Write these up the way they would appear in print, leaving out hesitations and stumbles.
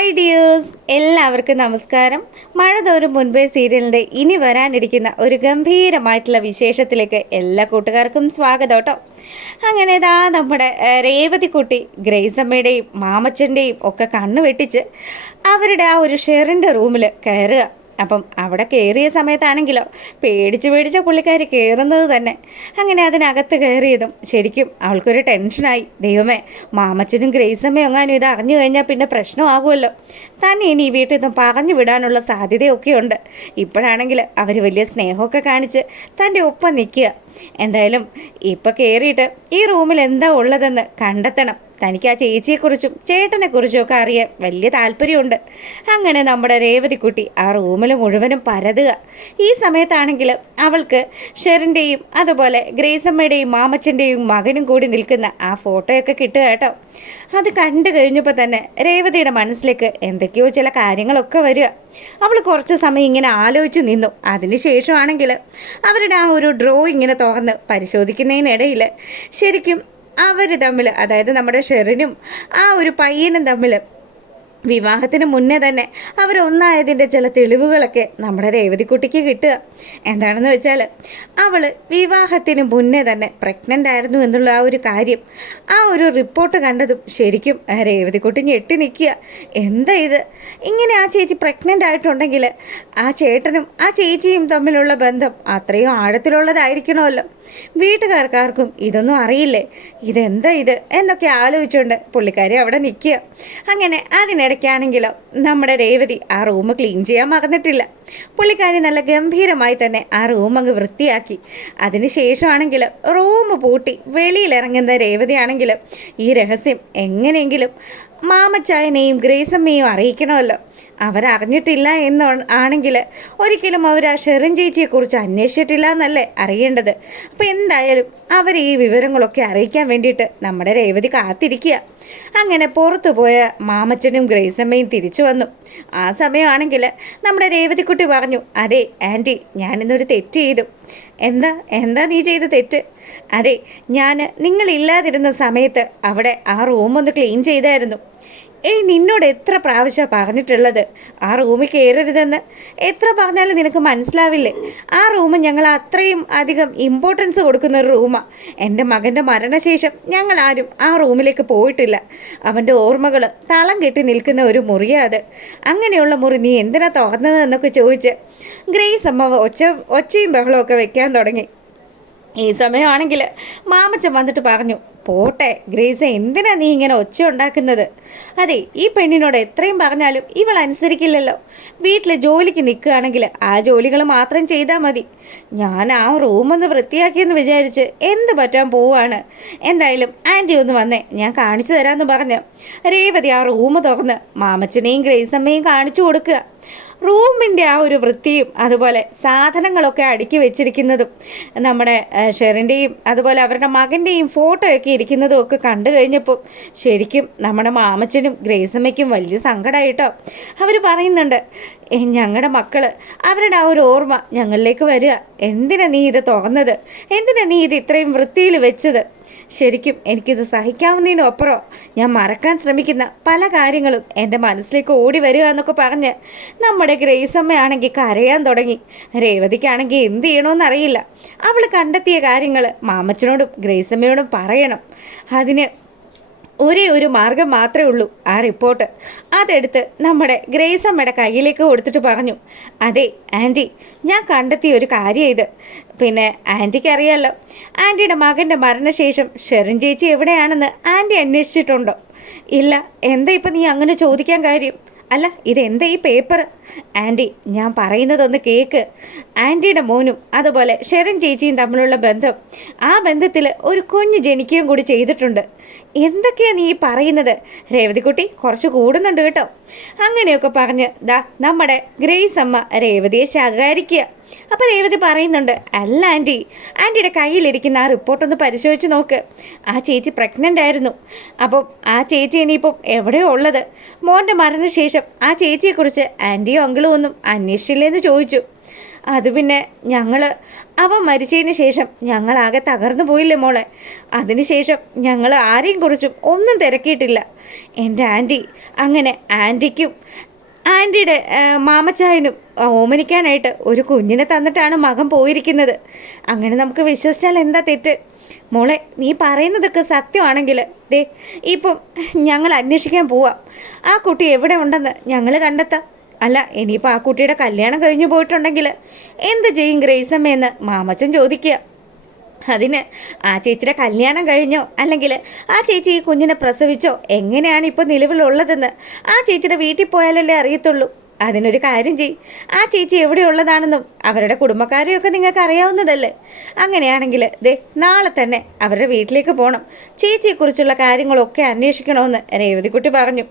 Hi dears, എല്ലാവർക്കും നമസ്കാരം. മഴ തോരും മുൻപേ സീരിയലിൻ്റെ ഇനി വരാനിരിക്കുന്ന ഒരു ഗംഭീരമായിട്ടുള്ള വിശേഷത്തിലേക്ക് എല്ലാ കൂട്ടുകാർക്കും സ്വാഗതം കേട്ടോ. അങ്ങനെ ഇതാ നമ്മുടെ രേവതിക്കുട്ടി ഗ്രേസമ്മയുടെയും മാമച്ചൻ്റെയും ഒക്കെ കണ്ണു വെട്ടിച്ച് അവരുടെ ആ ഒരു ഷെറിൻ്റെ റൂമിൽ കയറുക. അപ്പം അവിടെ കയറിയ സമയത്താണെങ്കിലോ പേടിച്ച് പുള്ളിക്കാരി കയറുന്നത് തന്നെ. അങ്ങനെ അതിനകത്ത് കയറിയതും ശരിക്കും അവൾക്കൊരു ടെൻഷനായി. ദൈവമേ, മാമച്ചനും ഗ്രേസമ്മയും എങ്ങാനും ഇത് അറിഞ്ഞു കഴിഞ്ഞാൽ പിന്നെ പ്രശ്നമാകുമല്ലോ. തന്നെ ഇനി ഈ വീട്ടിൽ നിന്ന് പറഞ്ഞു വിടാനുള്ള സാധ്യതയൊക്കെയുണ്ട്. ഇപ്പോഴാണെങ്കിൽ അവർ വലിയ സ്നേഹമൊക്കെ കാണിച്ച് തൻ്റെ ഒപ്പം നിൽക്കുക. എന്തായാലും ഇപ്പം കയറിയിട്ട് ഈ റൂമിൽ എന്താ ഉള്ളതെന്ന് കണ്ടെത്തണം. തനിക്ക് ആ ചേച്ചിയെക്കുറിച്ചും ചേട്ടനെക്കുറിച്ചും ഒക്കെ അറിയാൻ വലിയ താല്പര്യമുണ്ട്. അങ്ങനെ നമ്മുടെ രേവതിക്കുട്ടി ആ റൂമിൽ മുഴുവനും പരതുക. ഈ സമയത്താണെങ്കിൽ അവൾക്ക് ഷെറിൻ്റെയും അതുപോലെ ഗ്രേസമ്മയുടെയും മാമച്ചൻ്റെയും മകനും കൂടി നിൽക്കുന്ന ആ ഫോട്ടോയൊക്കെ കിട്ടുക കേട്ടോ. അത് കണ്ടു കഴിഞ്ഞപ്പോൾ തന്നെ രേവതിയുടെ മനസ്സിലേക്ക് എന്തൊക്കെയോ ചില കാര്യങ്ങളൊക്കെ വരിക. അവൾ കുറച്ച് സമയം ഇങ്ങനെ ആലോചിച്ച് നിന്നു. അതിനുശേഷമാണെങ്കിൽ അവരുടെ ആ ഒരു ഡ്രോയിങ്ങിനെ തുറന്ന് പരിശോധിക്കുന്നതിനിടയിൽ ശരിക്കും അവർ തമ്മിൽ, അതായത് നമ്മുടെ ഷെറിനും ആ ഒരു പയ്യനും തമ്മിൽ വിവാഹത്തിന് മുന്നേ തന്നെ അവരൊന്നായതിൻ്റെ ചില തെളിവുകളൊക്കെ നമ്മുടെ രേവതിക്കുട്ടിക്ക് കിട്ടുക. എന്താണെന്ന് വെച്ചാൽ അവൾ വിവാഹത്തിന് മുന്നേ തന്നെ പ്രഗ്നൻ്റ് ആയിരുന്നു എന്നുള്ള ആ ഒരു കാര്യം, ആ ഒരു റിപ്പോർട്ട് കണ്ടതും ശരിക്കും രേവതിക്കുട്ടി ഞെട്ടി നിൽക്കുക. എന്താ ഇത്, ഇങ്ങനെ ആ ചേച്ചി പ്രഗ്നൻ്റ് ആയിട്ടുണ്ടെങ്കിൽ ആ ചേട്ടനും ആ ചേച്ചിയും തമ്മിലുള്ള ബന്ധം അത്രയും ആഴത്തിലുള്ളതായിരിക്കണമല്ലോ. വീട്ടുകാർക്കാർക്കും ഇതൊന്നും അറിയില്ലേ, ഇതെന്താ ഇത് എന്നൊക്കെ ആലോചിച്ചുകൊണ്ട് പുള്ളിക്കാരി അവിടെ നിൽക്കുക. അങ്ങനെ അതിനിടയ്ക്കാണെങ്കിലോ നമ്മുടെ രേവതി ആ റൂം ക്ലീൻ ചെയ്യാൻ മറന്നിട്ടില്ല. പുള്ളിക്കാരി നല്ല ഗംഭീരമായി തന്നെ ആ റൂം അങ്ങ് വൃത്തിയാക്കി. അതിനുശേഷമാണെങ്കിൽ റൂം പൂട്ടി വെളിയിലിറങ്ങുന്ന രേവതിയാണെങ്കിൽ ഈ രഹസ്യം എങ്ങനെയെങ്കിലും മാമച്ചായനെയും ഗ്രേസമ്മയും അറിയിക്കണമല്ലോ. അവരറിഞ്ഞിട്ടില്ല എന്ന് ആണെങ്കിൽ ഒരിക്കലും അവർ ആ ഷെറിൻ ചേച്ചിയെക്കുറിച്ച് അന്വേഷിച്ചിട്ടില്ല എന്നല്ലേ അറിയേണ്ടത്. അപ്പോൾ എന്തായാലും അവർ ഈ വിവരങ്ങളൊക്കെ അറിയിക്കാൻ വേണ്ടിയിട്ട് നമ്മുടെ രേവതി കാത്തിരിക്കുക. അങ്ങനെ പുറത്തു പോയ മാമച്ചനും ഗ്രേസമ്മയും തിരിച്ചു വന്നു. ആ സമയമാണെങ്കിൽ നമ്മുടെ രേവതിക്കുട്ടി പറഞ്ഞു, അതെ ആൻറ്റി, ഞാനിന്നൊരു തെറ്റ് ചെയ്തു. എന്താ നീ ചെയ്ത തെറ്റ്? അതെ, ഞാൻ നിങ്ങളില്ലാതിരുന്ന സമയത്ത് അവിടെ ആ റൂം ഒന്ന് ക്ലീൻ ചെയ്തായിരുന്നു. നിന്നോട് എത്ര പ്രാവശ്യം പറഞ്ഞിട്ടുള്ളത് ആ റൂമിൽ കയറരുതെന്ന്? എത്ര പറഞ്ഞാലും നിനക്ക് മനസ്സിലാവില്ലേ? ആ റൂം ഞങ്ങൾ അത്രയും അധികം ഇമ്പോർട്ടൻസ് കൊടുക്കുന്ന ഒരു റൂമാണ്. എൻ്റെ മകൻ്റെ മരണശേഷം ഞങ്ങൾ ആരും ആ റൂമിലേക്ക് പോയിട്ടില്ല. അവൻ്റെ ഓർമ്മകൾ തളം കെട്ടി നിൽക്കുന്ന ഒരു മുറിയാണ് അത്. അങ്ങനെയുള്ള മുറി നീ എന്തിനാ തുറന്നതെന്നൊക്കെ ചോദിച്ച് ഗ്രേസ് അമ്മ ഒച്ചയും ബഹളമൊക്കെ വെക്കാൻ തുടങ്ങി. ഈ സമയമാണെങ്കിൽ മാമച്ചൻ വന്നിട്ട് പറഞ്ഞു, പോട്ടെ ഗ്രേസ്, എന്തിനാ നീ ഇങ്ങനെ ഒച്ച ഉണ്ടാക്കുന്നത്? അതെ, ഈ പെണ്ണിനോട് എത്രയും പറഞ്ഞാലും ഇവൾ അനുസരിക്കില്ലല്ലോ. വീട്ടിൽ ജോലിക്ക് നിൽക്കുകയാണെങ്കിൽ ആ ജോലികൾ മാത്രം ചെയ്താൽ മതി. ഞാൻ ആ റൂമൊന്ന് വൃത്തിയാക്കിയെന്ന് വിചാരിച്ച് എന്ത് പറ്റാൻ പോവാണ്. എന്തായാലും ആൻറ്റി ഒന്ന് വന്നേ, ഞാൻ കാണിച്ചു തരാമെന്ന് പറഞ്ഞ് രേവതി ആ റൂം തുറന്ന് മാമച്ചനെയും ഗ്രേസമ്മയും കാണിച്ചു കൊടുക്കുക. റൂമിൻ്റെ ആ ഒരു വൃത്തിയും അതുപോലെ സാധനങ്ങളൊക്കെ അടുക്കി വെച്ചിരിക്കുന്നതും നമ്മുടെ ഷെറിൻ്റെയും അതുപോലെ അവരുടെ മകൻ്റെയും ഫോട്ടോയൊക്കെ ഇരിക്കുന്നതും ഒക്കെ കണ്ടു കഴിഞ്ഞപ്പോൾ ശരിക്കും നമ്മുടെ മാമച്ചനും ഗ്രേസമ്മയ്ക്കും വലിയ സങ്കടമായിട്ടോ. അവർ പറയുന്നുണ്ട്, ഞങ്ങളുടെ മക്കൾ അവരുടെ ആ ഒരു ഓർമ്മ ഞങ്ങളിലേക്ക് വരിക. എന്തിനാ നീ ഇത് തുറന്നത്? എന്തിനാ നീ ഇത് ഇത്രയും വൃത്തിയിൽ വെച്ചത്? ശരിക്കും എനിക്കിത് സഹിക്കാവുന്നതിനും അപ്പുറം ഞാൻ മറക്കാൻ ശ്രമിക്കുന്ന പല കാര്യങ്ങളും എൻ്റെ മനസ്സിലേക്ക് ഓടി വരിക എന്നൊക്കെ പറഞ്ഞ് നമ്മുടെ ഗ്രേസമ്മയാണെങ്കിൽ കരയാൻ തുടങ്ങി. രേവതിക്കാണെങ്കിൽ എന്ത് ചെയ്യണമെന്നറിയില്ല. അവൾ കണ്ടെത്തിയ കാര്യങ്ങൾ മാമച്ചനോടും ഗ്രേസമ്മയോടും പറയണം. അതിന് ഒരേ ഒരു മാർഗം മാത്രമേ ഉള്ളൂ. ആ റിപ്പോർട്ട് അതെടുത്ത് നമ്മുടെ ഗ്രേസമ്മയുടെ കയ്യിലേക്ക് കൊടുത്തിട്ട് പറഞ്ഞു, അതെ ആൻറ്റി, ഞാൻ കണ്ടെത്തിയ ഒരു കാര്യം ഇത്. പിന്നെ ആൻറ്റിക്ക് അറിയാമല്ലോ, ആൻറ്റിയുടെ മകൻ്റെ മരണശേഷം ഷെറിൻ ചേച്ചി എവിടെയാണെന്ന് ആൻറ്റി അന്വേഷിച്ചിട്ടുണ്ടോ? ഇല്ല. എന്താ ഇപ്പം നീ അങ്ങനെ ചോദിക്കാൻ കാര്യം? അല്ല, ഇതെന്താ ഈ പേപ്പർ? ആൻറ്റി, ഞാൻ പറയുന്നതൊന്ന് കേക്ക്. ആൻറ്റിയുടെ മോനും അതുപോലെ ഷെറിൻ ചേച്ചിയും തമ്മിലുള്ള ബന്ധം, ആ ബന്ധത്തിൽ ഒരു കുഞ്ഞ് ജനിക്കുകയും കൂടി ചെയ്തിട്ടുണ്ട്. എന്തൊക്കെയാണ് നീ പറയുന്നത്? രേവതിക്കുട്ടി കുറച്ച് കൂടുന്നുണ്ട് കേട്ടോ. അങ്ങനെയൊക്കെ പറഞ്ഞ് നമ്മുടെ ഗ്രേസ് അമ്മ രേവതിയെ ശകാരിക്കുക. അപ്പോൾ രേവതി പറയുന്നുണ്ട്, അല്ല ആൻറ്റി, ആൻറ്റിയുടെ കയ്യിലിരിക്കുന്ന ആ റിപ്പോർട്ടൊന്ന് പരിശോധിച്ച് നോക്ക്. ആ ചേച്ചി പ്രഗ്നൻ്റ് ആയിരുന്നു. അപ്പം ആ ചേച്ചി ഇനിയിപ്പം എവിടെയോ ഉള്ളത്? മോൻ്റെ മരണശേഷം ആ ചേച്ചിയെക്കുറിച്ച് ആൻറ്റിയോ അങ്കിളും ഒന്നും അന്വേഷിച്ചില്ലേന്ന് ചോദിച്ചു. അത് പിന്നെ ഞങ്ങൾ അവൻ മരിച്ചതിന് ശേഷം ഞങ്ങളാകെ തകർന്നു പോയില്ലേ മോളെ. അതിനുശേഷം ഞങ്ങൾ ആരെയും കുറിച്ചും ഒന്നും തിരക്കിയിട്ടില്ല. എൻ്റെ ആൻറ്റി അങ്ങനെ ആൻറ്റിക്കും ആൻറ്റിയുടെ മാമച്ചായനും ഓമനിക്കാനായിട്ട് ഒരു കുഞ്ഞിനെ തന്നിട്ടാണ് മകൻ പോയിരിക്കുന്നത്. അങ്ങനെ നമുക്ക് വിശ്വസിച്ചാൽ എന്താ തെറ്റ്? മോളെ, നീ പറയുന്നതൊക്കെ സത്യമാണെങ്കിൽ ദേ ഇപ്പം ഞങ്ങൾ അന്വേഷിക്കാൻ പോവാം. ആ കുട്ടി എവിടെ ഉണ്ടെന്ന് ഞങ്ങൾ കണ്ടെത്താം. അല്ല, ഇനിയിപ്പോൾ ആ കുട്ടിയുടെ കല്യാണം കഴിഞ്ഞു പോയിട്ടുണ്ടെങ്കിൽ എന്ത് ചെയ്യും ഗ്രേസമ്മയെന്ന് മാമച്ചൻ ചോദിക്കുക. അതിന് ആ ചേച്ചിയുടെ കല്യാണം കഴിഞ്ഞോ അല്ലെങ്കിൽ ആ ചേച്ചി ഈ കുഞ്ഞിനെ പ്രസവിച്ചോ എങ്ങനെയാണ് ഇപ്പോൾ നിലവിലുള്ളതെന്ന് ആ ചേച്ചിയുടെ വീട്ടിൽ പോയാലല്ലേ അറിയത്തുള്ളൂ. അതിനൊരു കാര്യം ചെയ്, ആ ചേച്ചി എവിടെയുള്ളതാണെന്നും അവരുടെ കുടുംബക്കാരെയൊക്കെ നിങ്ങൾക്ക് അറിയാവുന്നതല്ലേ. അങ്ങനെയാണെങ്കിൽ ദേ നാളെ തന്നെ അവരുടെ വീട്ടിലേക്ക് പോകണം. ചേച്ചിയെക്കുറിച്ചുള്ള കാര്യങ്ങളൊക്കെ അന്വേഷിക്കണമെന്ന് രേവതിക്കുട്ടി പറഞ്ഞു.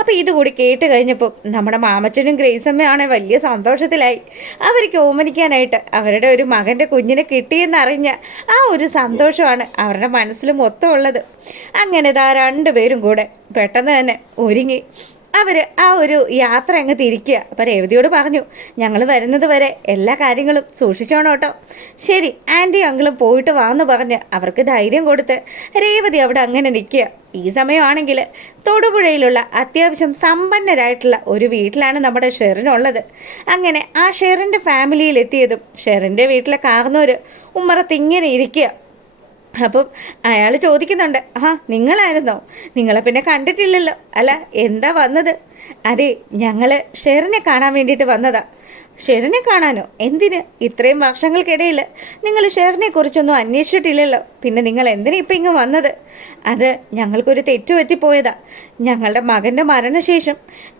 അപ്പോൾ ഇതുകൂടി കേട്ട് കഴിഞ്ഞപ്പോൾ നമ്മുടെ മാമച്ചനും ഗ്രേസമ്മയാണെ വലിയ സന്തോഷത്തിലായി. അവർക്ക് ഓമനിക്കാനായിട്ട് അവരുടെ ഒരു മകൻ്റെ കുഞ്ഞിനെ കിട്ടിയെന്നറിഞ്ഞ ആ ഒരു സന്തോഷമാണ് അവരുടെ മനസ്സിൽ മൊത്തം ഉള്ളത്. അങ്ങനെ ഇതാ രണ്ടുപേരും കൂടെ പെട്ടെന്ന് തന്നെ ഒരുങ്ങി അവർ ആ ഒരു യാത്ര അങ്ങ് തിരിക്കുക. അപ്പോൾ രേവതിയോട് പറഞ്ഞു, ഞങ്ങൾ വരുന്നത് വരെ എല്ലാ കാര്യങ്ങളും സൂക്ഷിച്ചോണം കേട്ടോ. ശരി, ആൻറ്റി അങ്കിളും പോയിട്ട് വാന്ന് പറഞ്ഞ് അവർക്ക് ധൈര്യം കൊടുത്ത് രേവതി അവിടെ അങ്ങനെ നിൽക്കുക. ഈ സമയമാണെങ്കിൽ തൊടുപുഴയിലുള്ള അത്യാവശ്യം സമ്പന്നരായിട്ടുള്ള ഒരു വീട്ടിലാണ് നമ്മുടെ ഷെറിനുള്ളത്. അങ്ങനെ ആ ഷെറിൻ്റെ ഫാമിലിയിലെത്തിയതും ഷെറിൻ്റെ വീട്ടിലെ കാർന്നോർ ഉമ്മറത്തിങ്ങനെ ഇരിക്കുക. അപ്പം അയാൾ ചോദിക്കുന്നുണ്ട്, ആ നിങ്ങളായിരുന്നോ? നിങ്ങളെ പിന്നെ കണ്ടിട്ടില്ലല്ലോ. അല്ല, എന്താ വന്നത്? അതെ, ഞങ്ങൾ ഷെറിനെ കാണാൻ വേണ്ടിയിട്ട് വന്നതാ. ഷെറിനെ കാണാനോ? എന്തിന്? ഇത്രയും വർഷങ്ങൾക്കിടയിൽ നിങ്ങൾ ഷെറിനെ കുറിച്ചൊന്നും അന്വേഷിച്ചിട്ടില്ലല്ലോ. പിന്നെ നിങ്ങൾ എന്തിനാ ഇപ്പം ഇങ്ങ് വന്നത്? അത് ഞങ്ങൾക്കൊരു തെറ്റുപറ്റിപ്പോയതാ. ഞങ്ങളുടെ മകൻ്റെ മരണശേഷം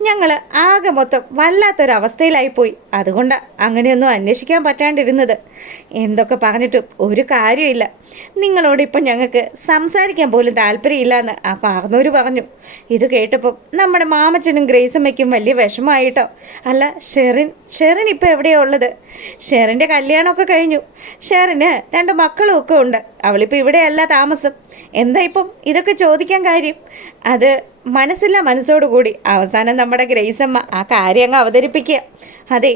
ഞങ്ങൾ ആകെ മൊത്തം വല്ലാത്തൊരവസ്ഥയിലായിപ്പോയി. അതുകൊണ്ടാണ് അങ്ങനെയൊന്നും അന്വേഷിക്കാൻ പറ്റാണ്ടിരുന്നത്. എന്തൊക്കെ പറഞ്ഞിട്ടും ഒരു കാര്യമില്ല. നിങ്ങളോട് ഇപ്പം ഞങ്ങൾക്ക് സംസാരിക്കാൻ പോലും താല്പര്യമില്ല എന്ന് ആ കാർന്നോര് പറഞ്ഞു. ഇത് കേട്ടപ്പോൾ നമ്മുടെ മാമച്ചനും ഗ്രേസമ്മയ്ക്കും വലിയ വിഷമമായിട്ടോ. അല്ല, ഷെറിൻ ഇപ്പം എവിടെയാണ് ഉള്ളത്? ഷെറിൻ്റെ കല്യാണമൊക്കെ കഴിഞ്ഞു. ഷെറിന് 2 മക്കളും ഒക്കെ ഉണ്ട്. അവളിപ്പോൾ ഇവിടെയല്ല താമസം. എന്താ ഇപ്പം ഇതൊക്കെ ചോദിക്കാൻ കാര്യം? അത് മനസ്സില്ല മനസ്സോടുകൂടി അവസാനം നമ്മുടെ ഗ്രേസമ്മ ആ കാര്യം അങ്ങ് അവതരിപ്പിക്കുക. അതെ,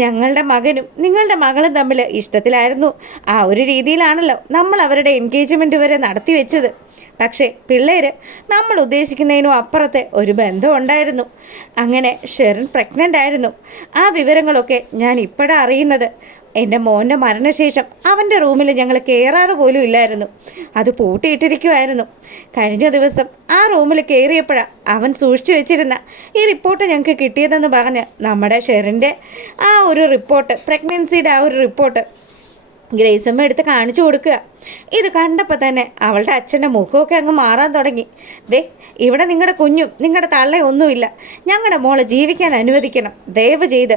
ഞങ്ങളുടെ മകനും നിങ്ങളുടെ മകളും തമ്മിൽ ഇഷ്ടത്തിലായിരുന്നു. ആ ഒരു രീതിയിലാണല്ലോ നമ്മൾ അവരുടെ എൻഗേജ്മെൻറ്റ് വരെ നടത്തി വെച്ചത്. പക്ഷേ പിള്ളേർ നമ്മൾ ഉദ്ദേശിക്കുന്നതിനും അപ്പുറത്തെ ഒരു ബന്ധം ഉണ്ടായിരുന്നു. അങ്ങനെ ഷെറിൻ പ്രഗ്നൻ്റ് ആയിരുന്നു. ആ വിവരങ്ങളൊക്കെ ഞാൻ ഇപ്പോഴാണ് അറിയുന്നത്. എൻ്റെ മോൻ്റെ മരണശേഷം അവൻ്റെ റൂമിൽ ഞങ്ങൾ കയറാറ് പോലും ഇല്ലായിരുന്നു. അത് പൂട്ടിയിട്ടിരിക്കുമായിരുന്നു. കഴിഞ്ഞ ദിവസം ആ റൂമിൽ കയറിയപ്പോഴാണ് അവൻ സൂക്ഷിച്ചു വെച്ചിരുന്ന ഈ റിപ്പോർട്ട് ഞങ്ങൾക്ക് കിട്ടിയതെന്ന് പറഞ്ഞ് നമ്മുടെ ഷെറിൻ്റെ ആ ഒരു റിപ്പോർട്ട്, പ്രഗ്നൻസിയുടെ ആ ഒരു റിപ്പോർട്ട് ഗ്രേസമ്മ എടുത്ത് കാണിച്ചു കൊടുക്കുക. ഇത് കണ്ടപ്പോൾ തന്നെ അവളുടെ അച്ഛൻ്റെ മുഖമൊക്കെ അങ്ങ് മാറാൻ തുടങ്ങി. ദേ, ഇവിടെ നിങ്ങളുടെ കുഞ്ഞും നിങ്ങളുടെ തള്ളയും ഒന്നുമില്ല. ഞങ്ങളുടെ മോളെ ജീവിക്കാൻ അനുവദിക്കണം. ദയവ് ചെയ്ത്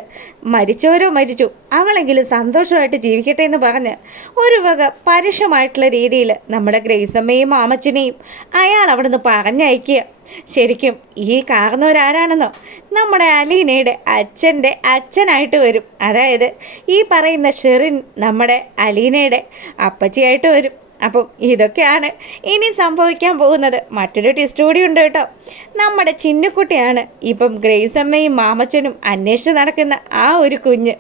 മരിച്ചവരോ മരിച്ചു, അവളെങ്കിലും സന്തോഷമായിട്ട് ജീവിക്കട്ടെ എന്ന് പറഞ്ഞ് ഒരു വക പരുഷമായിട്ടുള്ള രീതിയിൽ നമ്മുടെ ഗ്രേസമ്മയും മാമച്ചനെയും അയാൾ അവിടെ നിന്ന് പറഞ്ഞയക്കുക. ശരിക്കും ഈ കാർന്നവരാരാണെന്നോ? നമ്മുടെ അലീനയുടെ അച്ഛൻ്റെ അച്ഛനായിട്ട് വരും. അതായത് ഈ പറയുന്ന ഷെറിൻ നമ്മുടെ അലീനയുടെ അപ്പച്ചിയായിട്ട് വരും. അപ്പം ഇതൊക്കെയാണ് ഇനി സംഭവിക്കാൻ പോകുന്നത്. മറ്റൊരു ട്വിസ്റ്റ് കൂടി ഉണ്ട് കേട്ടോ. നമ്മുടെ ചിന്നുക്കുട്ടിയാണ് ഇപ്പം ഗ്രേസമ്മയും മാമച്ചനും അന്വേഷിച്ച് നടക്കുന്ന ആ ഒരു കുഞ്ഞ്.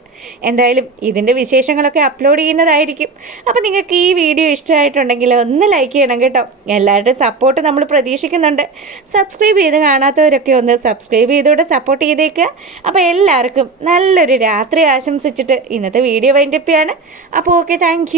എന്തായാലും ഇതിൻ്റെ വിശേഷങ്ങളൊക്കെ അപ്ലോഡ് ചെയ്യുന്നതായിരിക്കും. അപ്പോൾ നിങ്ങൾക്ക് ഈ വീഡിയോ ഇഷ്ടമായിട്ടുണ്ടെങ്കിൽ ഒന്ന് ലൈക്ക് ചെയ്യണം കേട്ടോ. എല്ലാവരുടെയും സപ്പോർട്ട് നമ്മൾ പ്രതീക്ഷിക്കുന്നുണ്ട്. സബ്സ്ക്രൈബ് ചെയ്ത് കാണാത്തവരൊക്കെ ഒന്ന് സബ്സ്ക്രൈബ് ചെയ്തുകൂടെ സപ്പോർട്ട് ചെയ്തേക്കുക. അപ്പോൾ എല്ലാവർക്കും നല്ലൊരു രാത്രി ആശംസിച്ചിട്ട് ഇന്നത്തെ വീഡിയോ വൈൻഡപ്പ് ചെയ്യാണ്. അപ്പോൾ ഓക്കെ, താങ്ക്